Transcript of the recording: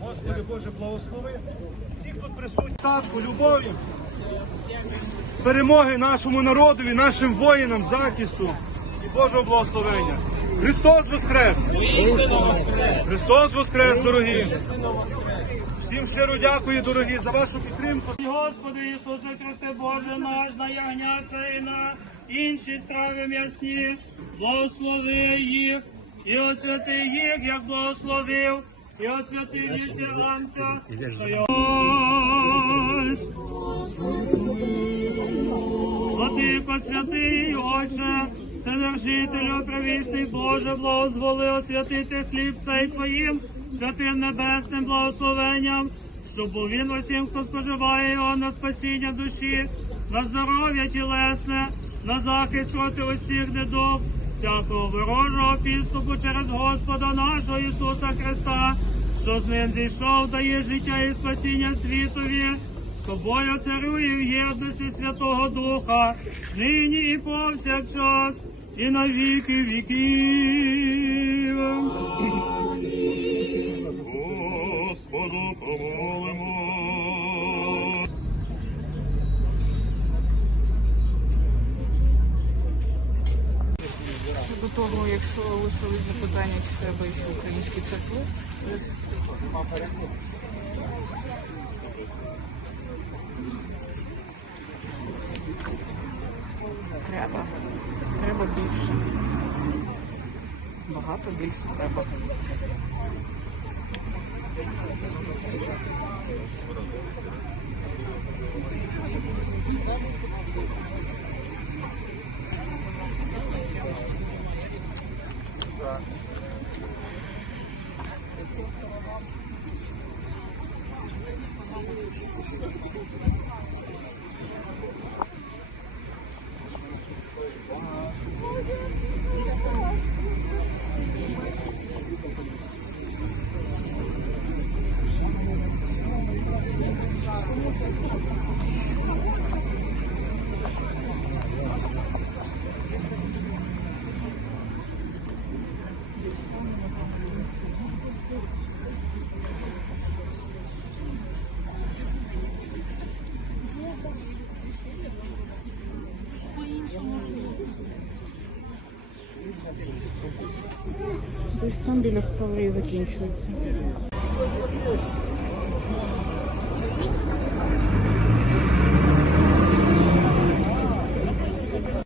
Боже, благослови всіх тут присутніх татку, любові, перемоги нашому народові, нашим воїнам, захисту і Божого благословення. Христос Воскрес! Христос Воскрес, дорогі! Всім щиро дякую, дорогі, за вашу підтримку. Господи Ісусе Христе Боже наш, на ягняця і на інші страви м'ясні, благослови їх і освяти їх, як благословив, і освяти віці ланця. Владико святий, Отче, Вседержителю, привічний Боже, благозволи освятити хліб цей Твоїм, святим небесним благословенням, щоб був він усім, хто споживає його на спасіння душі, на здоров'я тілесне, на захист проти усіх недуг, всякого ворожого підступу через Господа нашого Ісуса Христа, що з ним зійшов, дає життя і спасіння світові. З тобою царює в єдності Святого Духа, нині і повсякчас, і на віки віків. Господу помолимо. Щодо того, якщо лишились запитання, чи треба ще українські церкви, треба. Треба більше. Багато більше треба. It's Тобто там біля вправи закінчується.